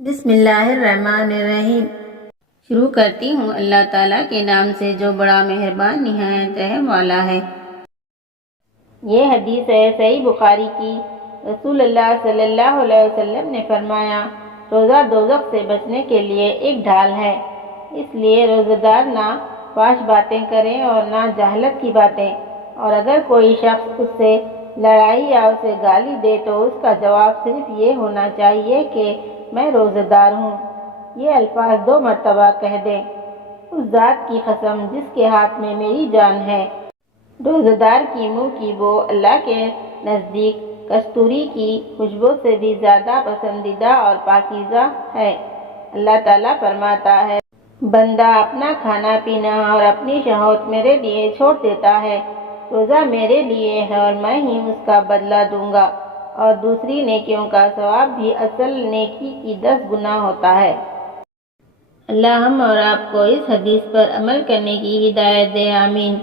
بسم اللہ الرحمن الرحیم۔ شروع کرتی ہوں اللہ تعالیٰ کے نام سے جو بڑا مہربان نہایت رحم والا ہے۔ یہ حدیث ہے صحیح بخاری کی۔ رسول اللہ صلی اللہ علیہ وسلم نے فرمایا، روزہ دوزخ سے بچنے کے لیے ایک ڈھال ہے، اس لیے روزہ دار نہ فحش باتیں کریں اور نہ جہالت کی باتیں، اور اگر کوئی شخص اس سے لڑائی یا اسے گالی دے تو اس کا جواب صرف یہ ہونا چاہیے کہ میں روزہ دار ہوں۔ یہ الفاظ 2 مرتبہ کہہ دیں۔ اس ذات کی قسم جس کے ہاتھ میں میری جان ہے، روزہ دار کی منہ کی بو اللہ کے نزدیک کستوری کی خوشبو سے بھی زیادہ پسندیدہ اور پاکیزہ ہے۔ اللہ تعالیٰ فرماتا ہے، بندہ اپنا کھانا پینا اور اپنی شہوت میرے لیے چھوڑ دیتا ہے، روزہ میرے لیے ہے اور میں ہی اس کا بدلہ دوں گا، اور دوسری نیکیوں کا ثواب بھی اصل نیکی کی 10 گنا ہوتا ہے۔ اللہ ہم اور آپ کو اس حدیث پر عمل کرنے کی ہدایت دے، آمین۔